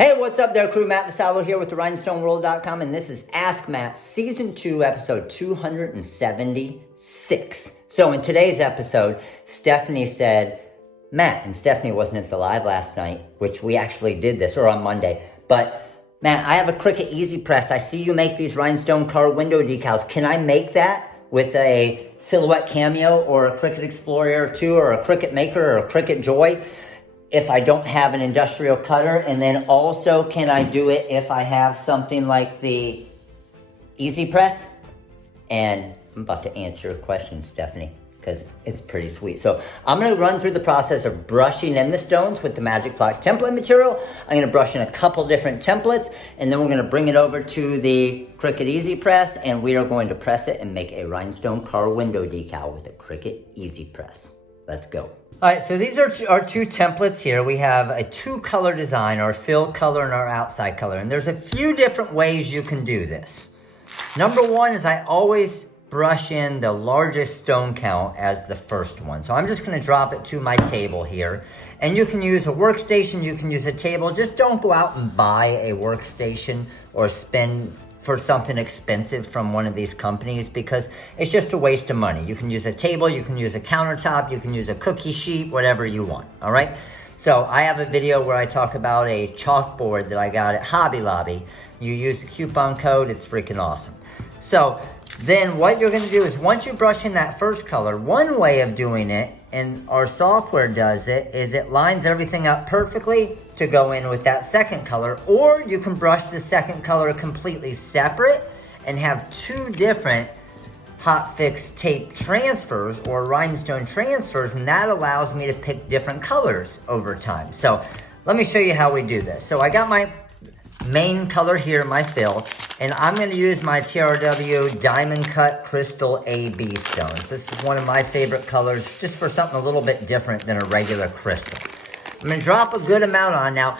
Hey, what's up there, crew? Matt Vassallo here with the rhinestoneworld.com, and this is Ask Matt Season 2, Episode 276. So in today's episode, Stephanie said, Matt, and Stephanie wasn't at the live last night, which we actually did this, or on Monday, but Matt, I have a Cricut Easy Press. I see you make these rhinestone car window decals. Can I make that with a Silhouette Cameo or a Cricut Explorer 2 or a Cricut Maker or a Cricut Joy if I don't have an industrial cutter? And then also, can I do it if I have something like the Easy Press? And I'm about to answer your question, Stephanie, because it's pretty sweet. So I'm going to run through the process of brushing in the stones with the Magic Flux template material. I'm going to brush in a couple different templates, and then we're going to bring it over to the Cricut Easy Press, and we are going to press it and make a rhinestone car window decal with a Cricut Easy Press. Let's go. All right, so these are our two templates here. We have a two-color design, our fill color and our outside color. And there's a few different ways you can do this. Number one is I always brush in the largest stone count as the first one. So I'm just gonna drop it to my table here. And you can use a workstation, you can use a table. Just don't go out and buy a workstation or spend for something expensive from one of these companies, because it's just a waste of money. You can use a table, you can use a countertop, you can use a cookie sheet, whatever you want, all right? So I have a video where I talk about a chalkboard that I got at Hobby Lobby. You use the coupon code, it's freaking awesome. So then what you're gonna do is once you brush in that first color, one way of doing it, and our software does it, is it lines everything up perfectly to go in with that second color, or you can brush the second color completely separate and have two different hot fix tape transfers or rhinestone transfers, and that allows me to pick different colors over time. So let me show you how we do this. So I got my main color here, my fill, and I'm going to use my TRW Diamond Cut Crystal AB stones. This is one of my favorite colors, just for something a little bit different than a regular crystal. I'm going to drop a good amount on. Now,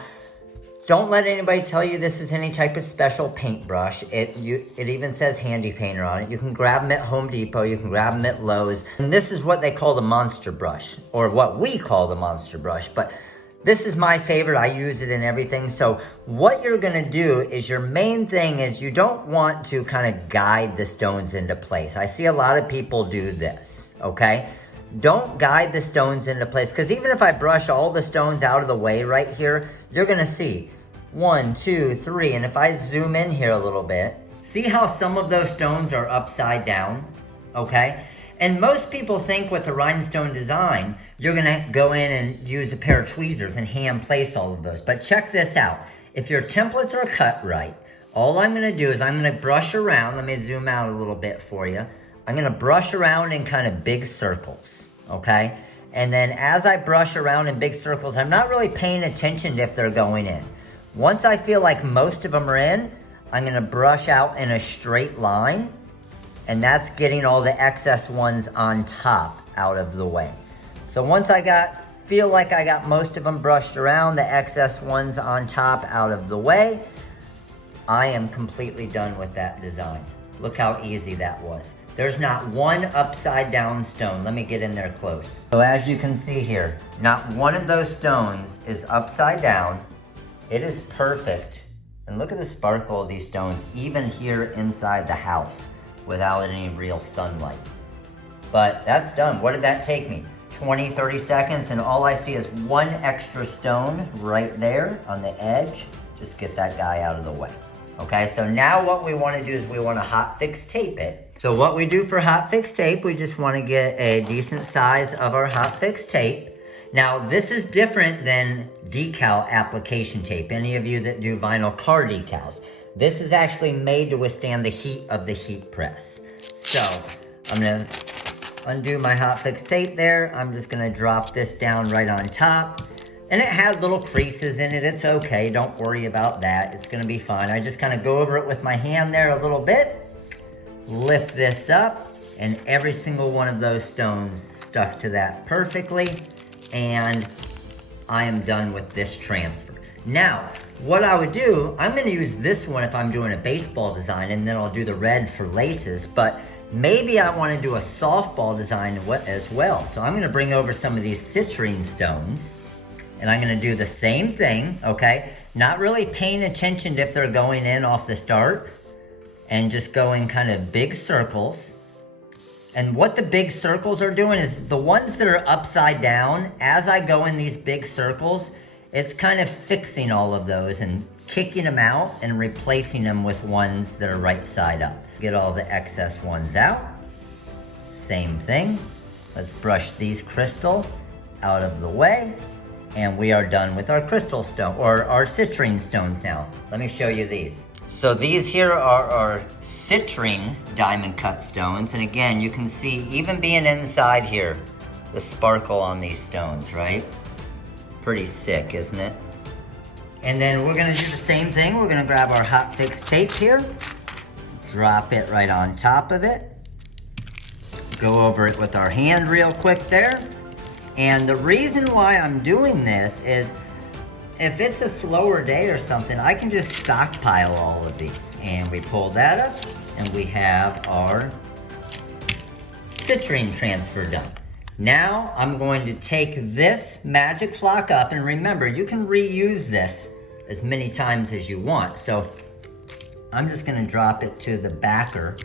don't let anybody tell you this is any type of special paintbrush. It even says Handy Painter on it. You can grab them at Home Depot, you can grab them at Lowe's, and this is what they call the monster brush, or what we call the monster brush, but this is my favorite. I use it in everything. So what you're going to do is your main thing is you don't want to kind of guide the stones into place. I see a lot of people do this, okay? Don't guide the stones into place, because even if I brush all the stones out of the way right here, you're going to see 1, 2, 3. And if I zoom in here a little bit, see how some of those stones are upside down, okay? And most people think with the rhinestone design, you're gonna go in and use a pair of tweezers and hand place all of those. But check this out. If your templates are cut right, all I'm gonna do is I'm gonna brush around. Let me zoom out a little bit for you. I'm gonna brush around in kind of big circles, okay? And then as I brush around in big circles, I'm not really paying attention to if they're going in. Once I feel like most of them are in, I'm gonna brush out in a straight line, and that's getting all the excess ones on top out of the way. So once I feel like I got most of them brushed around, the excess ones on top out of the way, I am completely done with that design. Look how easy that was. There's not one upside down stone. Let me get in there close. So as you can see here, not one of those stones is upside down. It is perfect. And look at the sparkle of these stones, even here inside the house, without any real sunlight. But that's done. What did that take me? 20, 30 seconds, and all I see is one extra stone right there on the edge. Just get that guy out of the way. Okay, so now what we want to do is we want to hot fix tape it. So what we do for hot fix tape, we just want to get a decent size of our hot fix tape. Now this is different than decal application tape. Any of you that do vinyl car decals, this is actually made to withstand the heat of the heat press. So I'm gonna undo my hot fix tape there. I'm just gonna drop this down right on top. And it has little creases in it. It's okay, don't worry about that. It's gonna be fine. I just kind of go over it with my hand there a little bit, lift this up, and every single one of those stones stuck to that perfectly. And I am done with this transfer. Now, what I would do, I'm gonna use this one if I'm doing a baseball design, and then I'll do the red for laces, but maybe I wanna do a softball design as well. So I'm gonna bring over some of these citrine stones, and I'm gonna do the same thing, okay? not really paying attention to if they're going in off the start, and just going kind of big circles. And what the big circles are doing is the ones that are upside down, as I go in these big circles, it's kind of fixing all of those and kicking them out and replacing them with ones that are right side up. Get all the excess ones out. Same thing. Let's brush these crystal out of the way. And we are done with our crystal stone, or our citrine stones now. Let me show you these. So these here are our citrine diamond cut stones. And again, you can see even being inside here, the sparkle on these stones, right? Pretty sick, isn't it? And then we're gonna do the same thing. We're gonna grab our hot fix tape here, drop it right on top of it, go over it with our hand real quick there. And the reason why I'm doing this is if it's a slower day or something, I can just stockpile all of these. And we pull that up and we have our citrine transfer done. Now I'm going to take this magic flock up, and remember, you can reuse this as many times as you want. So I'm just gonna drop it to the backer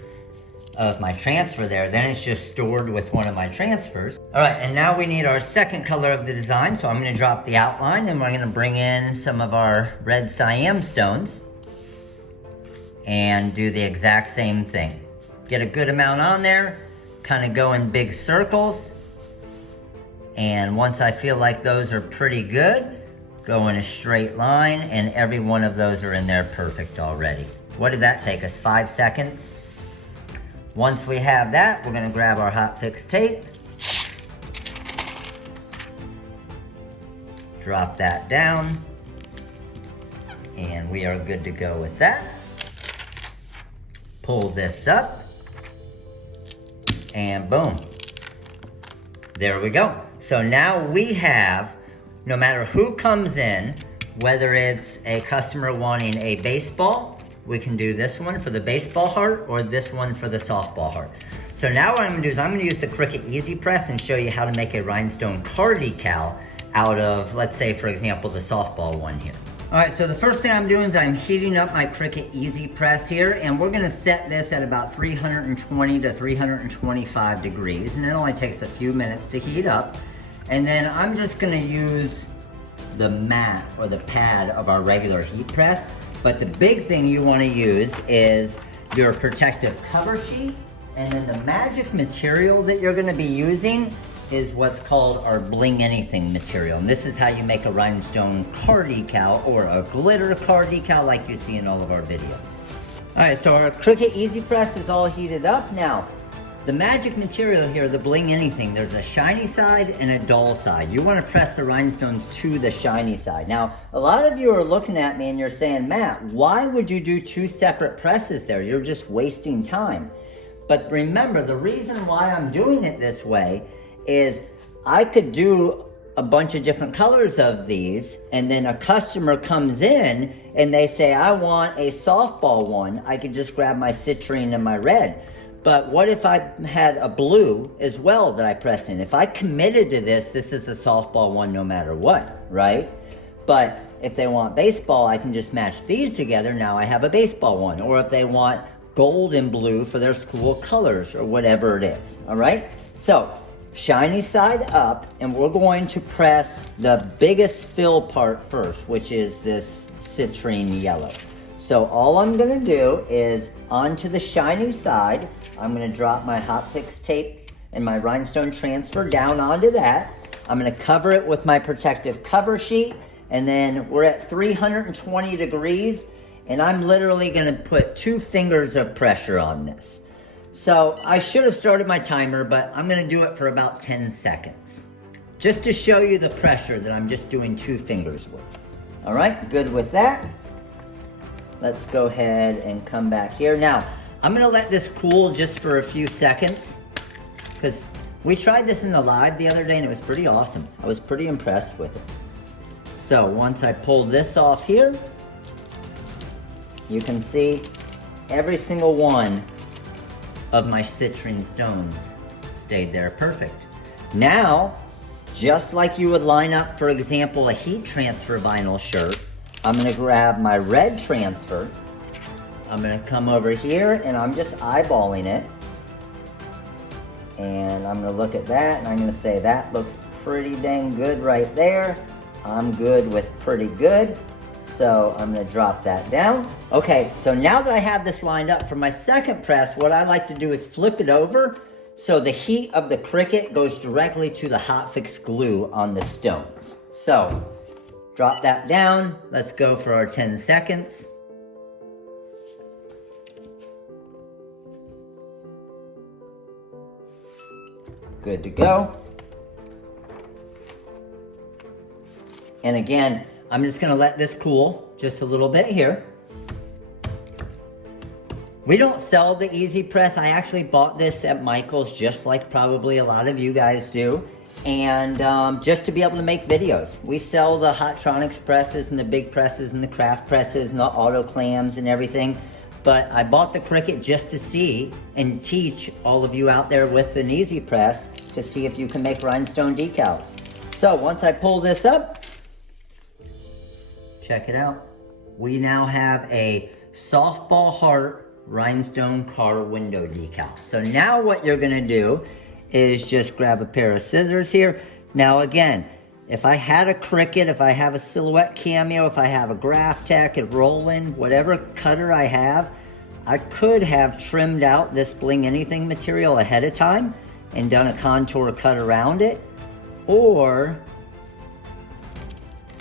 of my transfer there. Then it's just stored with one of my transfers. All right, and now we need our second color of the design. So I'm gonna drop the outline, and we're gonna bring in some of our red cyan stones and do the exact same thing. Get a good amount on there, kind of go in big circles. And once I feel like those are pretty good, go in a straight line, and every one of those are in there perfect already. What did that take us, 5 seconds? Once we have that, we're gonna grab our hot fix tape, drop that down, and we are good to go with that. Pull this up, and boom. There we go. So now we have, no matter who comes in, whether it's a customer wanting a baseball, we can do this one for the baseball heart, or this one for the softball heart. So now what I'm gonna do is I'm gonna use the Cricut Easy Press and show you how to make a rhinestone car decal out of, let's say, for example, the softball one here. All right, so the first thing I'm doing is I'm heating up my Cricut Easy Press here, and we're gonna set this at about 320 to 325 degrees, and it only takes a few minutes to heat up. And then I'm just gonna use the mat or the pad of our regular heat press. But the big thing you want to use is your protective cover sheet, and then the magic material that you're going to be using is what's called our Bling Anything material. And this is how you make a rhinestone car decal or a glitter car decal like you see in all of our videos. All right, so our Cricut Easy Press is all heated up. Now, the magic material here, the Bling Anything, there's a shiny side and a dull side. You want to press the rhinestones to the shiny side. Now, a lot of you are looking at me and you're saying, Matt, why would you do 2 separate presses there? You're just wasting time. But remember, the reason why I'm doing it this way is I could do a bunch of different colors of these, and then a customer comes in and they say, I want a softball one. I could just grab my citrine and my red. But what if I had a blue as well that I pressed in? If I committed to this, this is a softball one no matter what, right? But if they want baseball, I can just match these together. Now I have a baseball one. Or if they want gold and blue for their school colors or whatever it is, all right? So shiny side up, and we're going to press the biggest fill part first, which is this citrine yellow. So all I'm gonna do is onto the shiny side, I'm gonna drop my hot fix tape and my rhinestone transfer down onto that. I'm gonna cover it with my protective cover sheet, and then we're at 320 degrees, and I'm literally gonna put 2 fingers of pressure on this. So I should have started my timer, but I'm gonna do it for about 10 seconds. Just to show you the pressure that I'm just doing 2 fingers with. All right, good with that. Let's go ahead and come back here. Now, I'm gonna let this cool just for a few seconds, because we tried this in the live the other day and it was pretty awesome. I was pretty impressed with it. So once I pull this off here, you can see every single one of my citrine stones stayed there perfect. Now, just like you would line up, for example, a heat transfer vinyl shirt, I'm gonna grab my red transfer. I'm gonna come over here and I'm just eyeballing it. And I'm gonna look at that and I'm gonna say that looks pretty dang good right there. I'm good with pretty good. So I'm gonna drop that down. Okay, so now that I have this lined up for my second press, what I like to do is flip it over so the heat of the Cricut goes directly to the hot fix glue on the stones. So drop that down. Let's go for our 10 seconds. Good to go. And again, I'm just gonna let this cool just a little bit here. We don't sell the Easy Press. I actually bought this at Michael's, just like probably a lot of you guys do. And just to be able to make videos. We sell the Hotronics presses and the big presses and the craft presses and the auto clams and everything. But I bought the Cricut just to see and teach all of you out there with an Easy Press to see if you can make rhinestone decals. So once I pull this up, check it out. We now have a softball heart rhinestone car window decal. So now what you're gonna do is just grab a pair of scissors here. Now again, if I had a Cricut, if I have a Silhouette Cameo, if I have a Graph Tech, a Roland, whatever cutter I have, I could have trimmed out this Bling Anything material ahead of time and done a contour cut around it. Or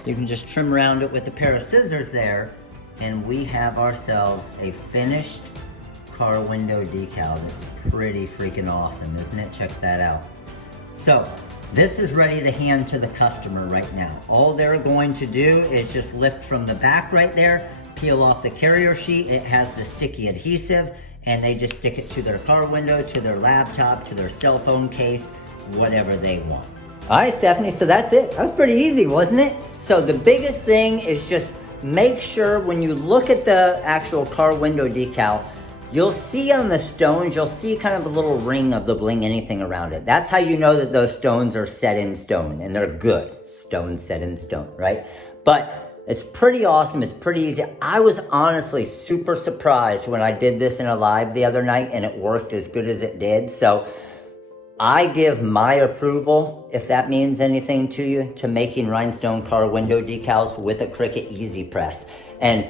you can just trim around it with a pair of scissors there, and we have ourselves a finished car window decal that's pretty freaking awesome, isn't it? Check that out. So this is ready to hand to the customer right now. All they're going to do is just lift from the back right there, peel off the carrier sheet. It has the sticky adhesive, and they just stick it to their car window, to their laptop, to their cell phone case, whatever they want. All right, Stephanie, so that's it. That was pretty easy, wasn't it? So the biggest thing is just make sure when you look at the actual car window decal, you'll see on the stones, you'll see kind of a little ring of the Bling Anything around it. That's how you know that those stones are set in stone, and they're good. Stones set in stone, right? But it's pretty awesome. It's pretty easy. I was honestly super surprised when I did this in a live the other night and it worked as good as it did. So I give my approval, if that means anything to you, to making rhinestone car window decals with a Cricut Easy Press. And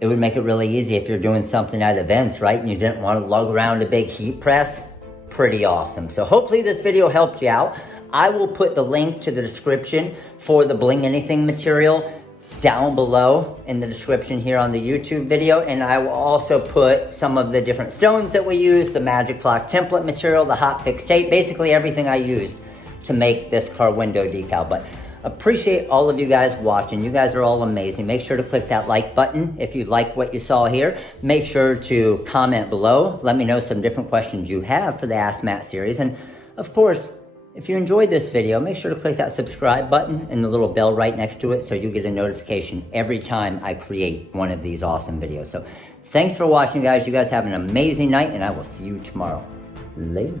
it would make it really easy if you're doing something at events, right? And you didn't want to lug around a big heat press. Pretty awesome. So hopefully this video helped you out. I will put the link to the description for the Bling Anything material down below in the description here on the YouTube video. And I will also put some of the different stones that we use, the Magic Flock template material, the hot fix tape, basically everything I used to make this car window decal. But appreciate all of you guys watching. You guys are all amazing. Make sure to click that like button if you like what you saw here. Make sure to comment below. Let me know some different questions you have for the Ask Matt series. And of course, if you enjoyed this video, make sure to click that subscribe button and the little bell right next to it so you get a notification every time I create one of these awesome videos. So thanks for watching, guys. You guys have an amazing night, and I will see you tomorrow. Later.